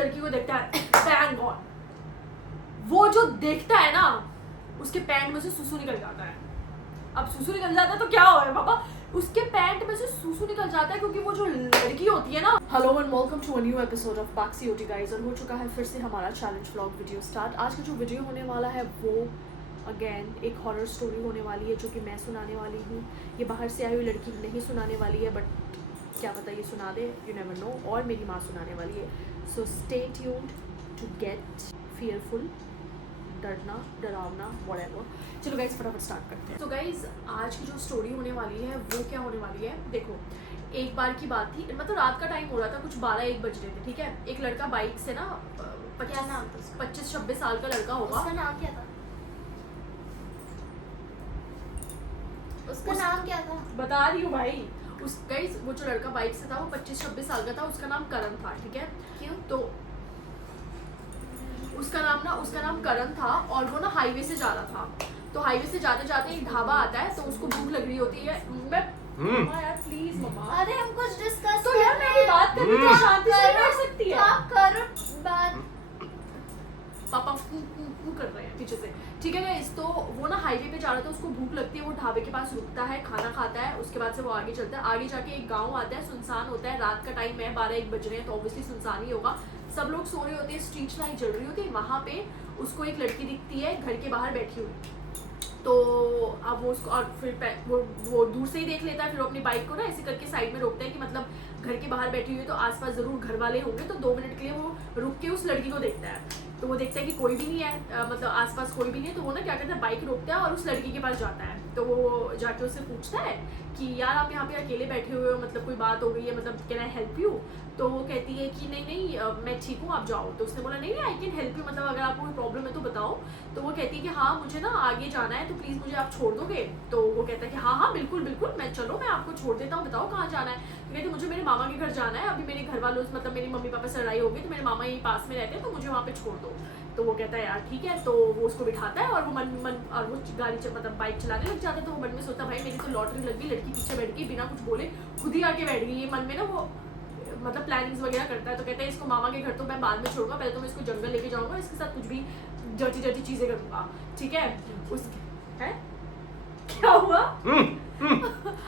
लड़की को देखता है, बैंग गॉन। वो जो देखता है ना, उसके पैंट में से सुसु निकल जाता है। अब सुसु निकल जाता है तो क्या हो रहा है बाबा, उसके पैंट में से सुसु निकल जाता है, क्योंकि वो जो लड़की होती है ना। Hello and welcome to a new episode of पाक्सी ओटी गाइस। और हो चुका है फिर से हमारा चैलेंज व्लॉग वीडियो स्टार्ट। आज का जो वीडियो होने वाला है वो अगेन एक हॉरर स्टोरी होने वाली है, जो कि मैं सुनाने वाली हूँ। ये बाहर से आई हुई लड़की नहीं सुनाने वाली है, बट क्या पता ये सुना दे, यू नेवर नो। और मेरी माँ सुनाने वाली है। So stay tuned to get fearful, डरना, डरावना, व्हाटएवर। चलो गाइस फटाफट स्टार्ट करते हैं। तो गाइस आज की जो स्टोरी होने वाली है वो क्या होने वाली है, देखो एक बार की बात थी, मतलब रात का टाइम हो रहा था, कुछ 12-1 बज रहे थे, ठीक है। एक लड़का बाइक से ना 25-26 साल का लड़का होगा। उसका नाम क्या था? उसका नाम क्या था? बता रही हूँ भाई। उस गाइस वो जो लड़का बाइक से था वो 25-26 साल का था। उसका नाम करण था, ठीक है। क्यों? तो उसका नाम करण था, और वो ना हाईवे से जा रहा था। तो हाईवे से जाते जाते एक ढाबा आता है, तो उसको भूख लग रही होती है। मम्मा यार प्लीज मम्मा, अरे हम कुछ डिस्कस तो यार मेरी बात करनी तो शांति से कर सकती है। आप करो बात। पापा कर रहे हैं पीछे से, ठीक है गाइस। तो वो ना हाईवे पे जा रहा था, उसको भूख लगती है, वो ढाबे के पास रुकता है, खाना खाता है, उसके बाद से वो आगे चलता है। आगे जाके एक गांव आता है, सुनसान होता है, रात का टाइम है, 12-1 बज रहे हैं, तो ऑब्वियसली सुनसान ही होगा। सब लोग सो रहे होते हैं, स्ट्रीट लाइट जल रही होती है। वहाँ पे उसको एक लड़की दिखती है घर के बाहर बैठी हुई। तो अब वो उसको, और फिर वो दूर से ही देख लेता है, फिर वो अपनी बाइक को ना ऐसे करके साइड में रोकता है कि मतलब घर के बाहर बैठी हुई है तो आसपास जरूर घर वाले होंगे। तो 2 मिनट के लिए वो रुक के उस लड़की को देखता है। तो वो देखता है कि कोई भी नहीं है, मतलब आसपास कोई भी नहीं है। तो वो ना क्या करता है, बाइक रोकता है और उस लड़की के पास जाता है। तो वो जाके उससे पूछता है कि यार आप यहाँ पे अकेले बैठे हुए हो, मतलब कोई बात हो गई है, मतलब कैन आई हेल्प यू? तो वो कहती है कि नहीं मैं ठीक हूँ, आप जाओ। तो उसने बोला नहीं आई कैन हेल्प यू, मतलब अगर आपको कोई प्रॉब्लम है तो बताओ। तो वो कहती है कि हाँ मुझे ना आगे जाना है, तो प्लीज़ मुझे आप छोड़ दोगे? तो वो कहता है कि हाँ बिल्कुल बिल्कुल, मैं चलो मैं आपको छोड़ देता हूँ, बताओ कहाँ जाना है? तो कहती मुझे मेरे मामा के घर जाना है, अभी मेरे घर वालों मतलब मेरे मम्मी पापा से लड़ाई हो गई, तो मेरे मामा यहीं पास में रहते हैं, तो मुझे वहाँ पे छोड़ दो। तो वो कहता है यार ठीक है। तो वो उसको बिठाता है और वो मन और वो गाड़ी मतलब बाइक चलाने लग जाता है। तो वो मन में सोचता भाई मेरी तो लॉटरी लग गई, लड़की पीछे बैठ गई, बिना कुछ बोले खुद ही आके बैठ गई। ये मन में ना वो मतलब प्लानिंग्स वगैरह करता है। तो कहता है इसको मामा के घर तो मैं बाद में छोड़ूंगा, पहले तो मैं इसको जंगल लेके जाऊंगा, इसके साथ कुछ भी डर्टी चीजें करूंगा, ठीक है। उसके है क्या हुआ?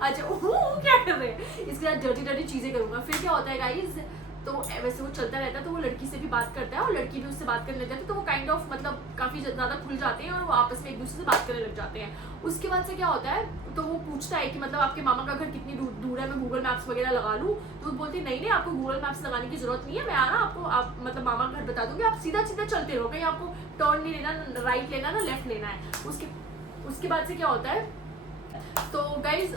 अच्छा क्या कर रहे हैं, इसके साथ डर्टी चीजें करूंगा। फिर क्या होता है गाइस, तो वैसे वो चलता रहता है, तो वो लड़की से भी बात करता है और लड़की भी उससे बात करने लग जाती है। तो वो काइंड ऑफ मतलब काफ़ी ज़्यादा खुल जाते हैं और वो आपस में एक दूसरे से बात करने लग जाते हैं। उसके बाद से क्या होता है, तो वो पूछता है कि मतलब आपके मामा का घर कितनी दूर है, मैं गूगल मैप्स वगैरह लगा लूँ? तो वो बोलती है नहीं आपको गूगल मैप्स लगाने की जरूरत नहीं है, मैं आना आपको आप मतलब मामा का घर बता दूंगी, आप सीधा सीधा चलते रहो, कहीं आपको टर्न नहीं लेना, राइट लेना ना लेफ्ट लेना है। उसके बाद से क्या होता है, तो गाइज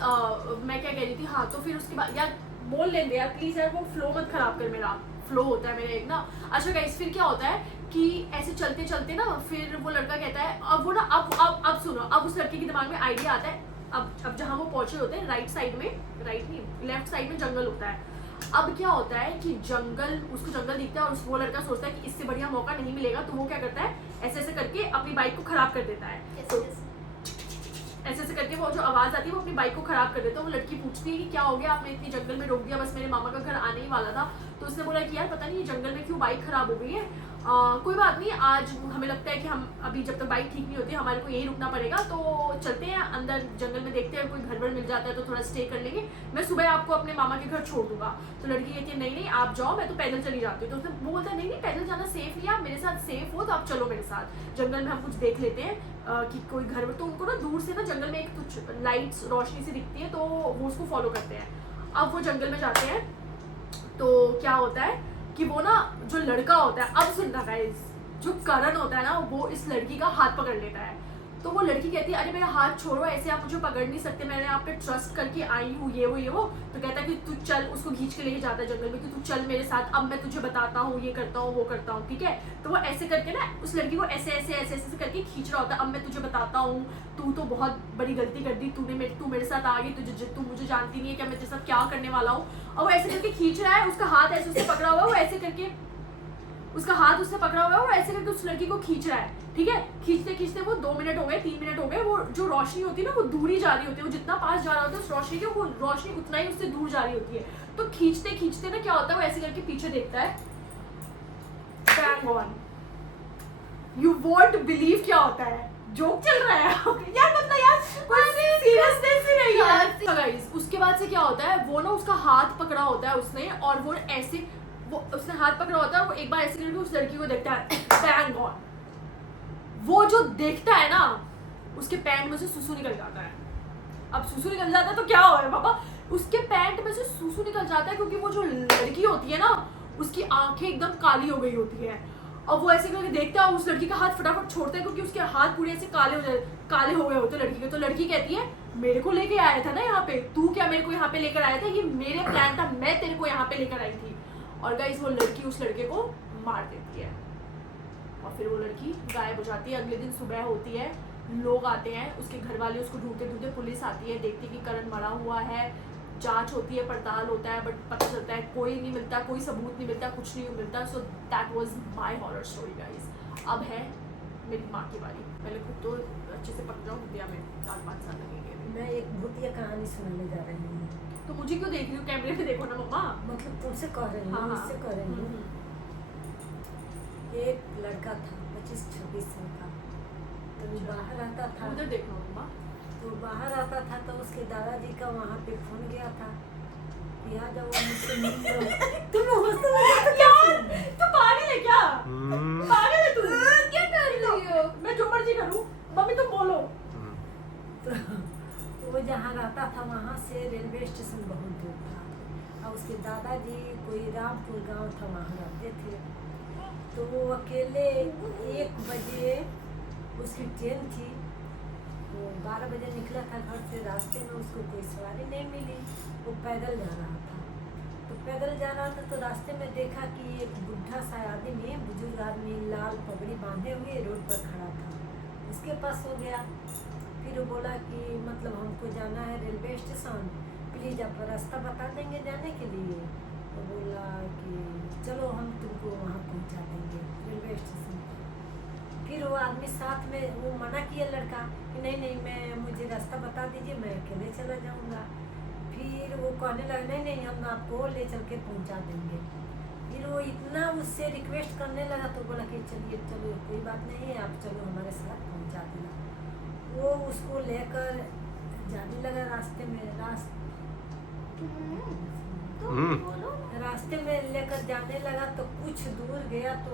मैं क्या कह रही थी, हाँ तो फिर उसके बाद यार बोल लेंगे यार प्लीज यार, वो फ्लो मत खराब कर, मेरा फ्लो होता है मेरे एक ना। अच्छा गाइस फिर क्या होता है कि ऐसे चलते चलते ना फिर वो लड़का कहता है, अब वो ना अब सुनो, अब उस लड़के के दिमाग में आइडिया आता है। अब जहाँ वो पहुंचे होते हैं राइट साइड में, राइट नहीं लेफ्ट साइड में जंगल होता है। अब क्या होता है कि उसको जंगल दिखता है और वो लड़का सोचता है कि इससे बढ़िया मौका नहीं मिलेगा। तो वो क्या करता है, ऐसे ऐसे करके अपनी बाइक को खराब कर देता है। तो ऐसे ऐसे करके वो जो आवाज आती है वो अपनी बाइक को खराब कर देता है। वो लड़की पूछती है कि क्या हो गया, आपने इतनी जंगल में रोक दिया, बस मेरे मामा का घर आने ही वाला था। तो उसने बोला कि यार पता नहीं ये जंगल में क्यों बाइक खराब हो गई है, कोई बात नहीं, आज हमें लगता है कि हम अभी जब तक बाइक ठीक नहीं होती हमारे को यही रुकना पड़ेगा, तो चलते हैं अंदर जंगल में, देखते हैं कोई घर वर मिल जाता है तो थोड़ा स्टे कर लेंगे, मैं सुबह आपको अपने मामा के घर छोड़ दूंगा। तो लड़की कहती है नहीं आप जाओ, मैं तो पैदल चली जाती हूँ। तो उसने वो बोलता है नहीं पैदल जाना सेफ नहीं, आप मेरे साथ सेफ हो तो आप चलो मेरे साथ, जंगल में हम कुछ देख लेते हैं कि कोई घर में। तो उनको ना दूर से ना जंगल में एक कुछ लाइट्स रोशनी सी दिखती है, तो वो उसको फॉलो करते हैं। अब वो जंगल में जाते हैं तो क्या होता है कि वो ना जो लड़का होता है, अब सुनना गाइस, जो करण होता है ना वो इस लड़की का हाथ पकड़ लेता है। तो वो लड़की कहती है अरे मेरा हाथ छोड़ो, ऐसे आप मुझे पकड़ नहीं सकते, मैंने आप पे ट्रस्ट करके आई हूँ, ये वो। तो कहता है कि तू चल, उसको खींच के लेके जाता है जंगल में कि तू चल मेरे साथ, अब मैं तुझे बताता हूँ, ये करता हूँ वो करता हूँ, ठीक है। तो वो ऐसे करके ना उस लड़की को ऐसे ऐसे ऐसे ऐसे करके खींच रहा होता है, अब मैं तुझे बताता हूँ, तू तो बहुत बड़ी गलती कर दी, तू मेरे साथ आ गई, तू मुझे जानती नहीं है कि मैं तेरे साथ क्या करने वाला हूँ। और वो ऐसे करके खींच रहा है, उसका हाथ ऐसे उससे पकड़ा हुआ है, वो ऐसे करके उसका हाथ उससे पकड़ा हुआ है और ऐसे करके उस लड़की को खींच रहा है, ठीक है। खींचते खींचते वो 2 मिनट हो गए, 3 मिनट हो गए, वो जो रोशनी होती है ना वो दूर ही जा रही होती है, वो जितना पास जा रहा होता है उस रोशनी की, वो रोशनी उतना ही उससे दूर जा रही होती है। तो खींचते खींचते ना क्या होता है, वो ऐसे करके पीछे देखता है गॉन। यू वॉन्ट बिलीव क्या होता है, जोक चल रहा है यार, मतलब यार कोई सीरियसनेस ही नहीं है। तो गाइस उसके बाद से क्या होता है, वो ना उसका हाथ पकड़ा होता है उसने, और वो ऐसे, वो उसने हाथ पकड़ा होता है, वो एक बार ऐसे करके उस लड़की को देखता है, बैंग गॉन। वो जो देखता है ना, उसके पैंट में से सुसु निकल जाता है। अब सुसु निकल जाता है तो क्या हो रहा है बाबा, उसके पैंट में से सुसु निकल जाता है, क्योंकि वो जो लड़की होती है ना, उसकी आंखें एकदम काली हो गई होती है। अब वो ऐसे करके देखता है, उस लड़की का हाथ फटाफट छोड़ता है, क्योंकि उसके हाथ पूरे ऐसे काले हो गए होते लड़की के। तो लड़की कहती है, मेरे को लेके आया था ना यहाँ पे, तू क्या मेरे को यहाँ पे लेकर आया था, ये मेरे प्लान था, मैं तेरे को यहाँ पे लेकर आई थी। और गाइस वो लड़की उस लड़के को मार देती है, और फिर वो लड़की गायब हो जाती है। अगले दिन सुबह होती है, लोग आते हैं, उसके घर वाले उसको ढूंढते ढूंढते, पुलिस आती है, देखती है कि करण मरा हुआ है, जांच होती है, पड़ताल होता है, बट पता चलता है कोई नहीं मिलता, कोई सबूत नहीं मिलता, कुछ नहीं मिलता। So that was my horror story guys. अब है मेरी माँ की बारी। पहले खुद तो अच्छे से पक जाऊँ, भूतिया में 4-5 साल लगेंगे। मैं एक भूतिया कहानी सुनाने जा रही हूँ। तो मुझे क्यों देख रही हूँ, कैमरे में देखो ना मम्मा। मतलब तुमसे कह रही हूँ, हाँ, हाँ। इससे कह रही हूँ। एक लड़का था 25-26 साल का, तो वो बाहर आता था। उधर देखना मम्मा। तो बाहर आता था तो उसके दादाजी का वहाँ पे फोन गया था कि आ जाओ मुझसे मिल लो। तुम हंसने लगे तो क्या? यार तू पागल है क्या, पागल है तू, क्या कर रही हो? मैं जो मर्जी करूँ, मम्मी तुम बोलो। तो वो जहाँ रहता था वहाँ से रेलवे स्टेशन बहुत दूर था, और उसके दादाजी कोई रामपुर गांव था, वहाँ रहते थे। तो वो अकेले 1 बजे उसकी ट्रेन थी, वो 12 बजे निकला था घर से। रास्ते में उसको कोई सवारी नहीं मिली, वो पैदल जा रहा था। तो पैदल जा रहा था तो रास्ते में देखा कि एक बुढ़ा सा आदमी, बुजुर्ग आदमी, लाल पगड़ी बांधे हुए रोड पर खड़ा था। उसके पास हो गया, फिर वो बोला कि मतलब हमको जाना है रेलवे स्टेशन, प्लीज़ आप रास्ता बता देंगे जाने के लिए। तो बोला कि चलो हम तुमको वहाँ पहुँचा देंगे रेलवे स्टेशन पर। फिर वो आदमी साथ में, वो मना किया लड़का कि नहीं नहीं, मैं मुझे रास्ता बता दीजिए, मैं अकेले चला जाऊँगा। फिर वो कहने लगा नहीं नहीं, हम आपको ले चल के पहुँचा देंगे। फिर वो इतना उससे रिक्वेस्ट करने लगा तो बोला कि चलिए चलो कोई बात नहीं है, आप चलो हमारे साथ पहुँचा देना। वो उसको लेकर जाने लगा रास्ते में। रास्ते में लेकर जाने लगा तो कुछ दूर गया तो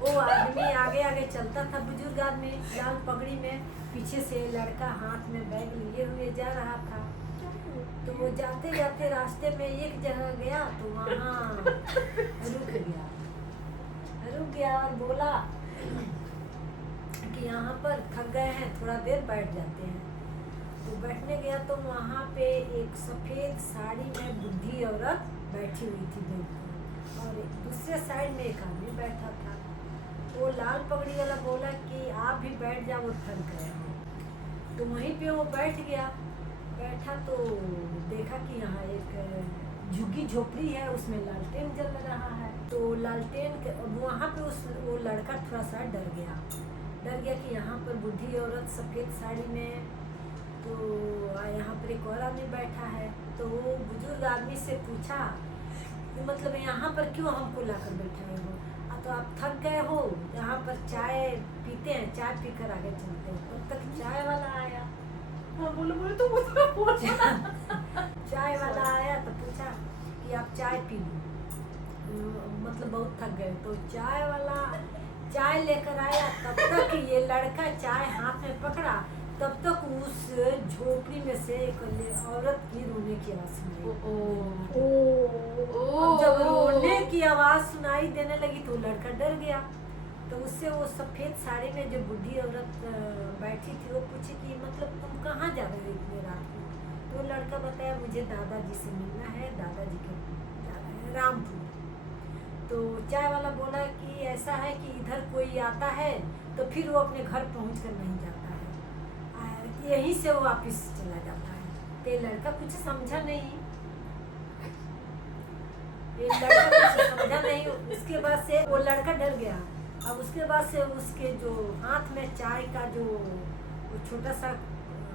वो आदमी आगे आगे चलता था, बुजुर्ग आदमी लाल पगड़ी में, पीछे से लड़का हाथ में बैग लिए हुए जा रहा था। तो वो जाते जाते रास्ते में एक जगह गया तो वहाँ रुक गया और बोला कि यहाँ पर थक गए हैं, थोड़ा देर बैठ जाते हैं। तो बैठने गया तो वहाँ पे एक सफ़ेद साड़ी में बूढ़ी औरत बैठी हुई थी बेड पर, और दूसरे साइड में एक आदमी बैठा था। वो लाल पगड़ी वाला बोला कि आप भी बैठ जाओ, वो थक गए हैं। तो वहीं पे वो बैठ गया। बैठा तो देखा कि यहाँ एक झुग्गी झोपड़ी है, उसमें लालटेन जल रहा है। तो लालटेन के वहाँ पे वो लड़का थोड़ा सा डर गया कि यहाँ पर बूढ़ी औरत सफ़ेद साड़ी में, तो यहाँ पर एक और आदमी बैठा है। तो वो बुजुर्ग आदमी से पूछा कि मतलब यहाँ पर क्यों हमको लाकर बैठाए हो? तो आप थक गए हो, यहाँ पर चाय पीते हैं, चाय पीकर आगे चलते हैं। तब तक चाय वाला आया। हाँ बोलो तो चाय वाला आया तो पूछा कि आप चाय पी लो, मतलब बहुत थक गए। तो चाय वाला चाय लेकर आया, तब तक ये लड़का चाय हाथ में पकड़ा, तब तक उस झोपड़ी में से एक औरत की रोने की आवाज़ सुनाई। जब रोने की आवाज़ सुनाई देने लगी तो लड़का डर गया। तो उससे वो सफ़ेद साड़ी में जो बूढ़ी औरत बैठी थी वो पूछी कि मतलब तुम कहाँ जा रहे हो इतनी रात को? तो लड़का बताया मुझे दादाजी से मिलना है, दादाजी के जा रहे हैं रामपुर। तो चाय वाला बोला कि ऐसा है कि इधर कोई आता है तो फिर वो अपने घर पहुँच कर नहीं जाता है, यहीं से वो वापिस चला जाता है। तो ये लड़का कुछ समझा नहीं, उसके बाद से वो लड़का डर गया। अब उसके बाद से उसके जो हाथ में चाय का जो वो छोटा सा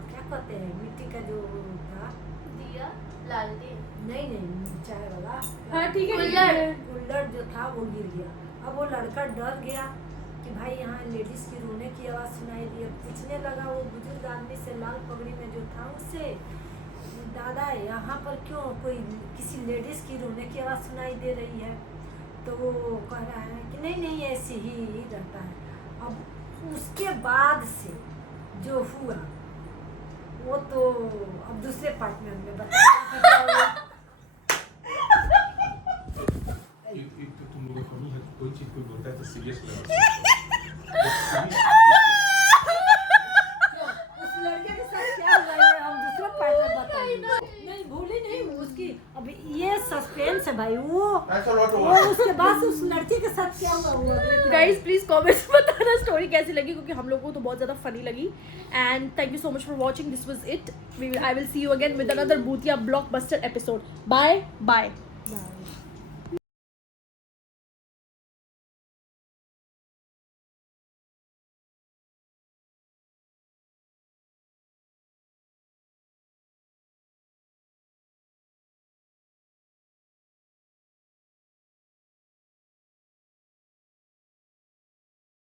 क्या कहते हैं मिट्टी का जो था, दिया लालटेन नहीं चाय वाला, हाँ ठीक है, कुल्हड़ जो था वो गिर गया। अब वो लड़का डर गया कि भाई यहाँ लेडीज की रोने की आवाज़ सुनाई दी। अब पूछने लगा वो बुजुर्ग आदमी से, लाल पगड़ी में जो था उससे, दादा यहाँ पर क्यों कोई किसी लेडीज की रोने की आवाज़ सुनाई दे रही है? तो वो कह रहा है कि नहीं नहीं ऐसे ही रहता है। अब उसके बाद से जो हुआ वो तो अब दूसरे पार्ट में हमने बताया। एक तो तुम लोगों को नहीं है, कोई चीज कोई बोलता है तो सीरियस लेना। उस लड़के के साथ क्या हुआ है हम दूसरा पार्ट में बताएंगे। नहीं भूली नहीं उसकी, अब ये सस्पेंस है भाई। वो उसके बाद उसके लड़के के साथ क्या हुआ गाइज प्लीज कमेंट्स बताना स्टोरी कैसी लगी, क्योंकि हम लोगों को तो बहुत ज़्यादा फनी लगी। And thank you so much for watching, this was it. I will see you again with another भूतिया ब्लॉकबस्टर एपिसोड। Bye bye.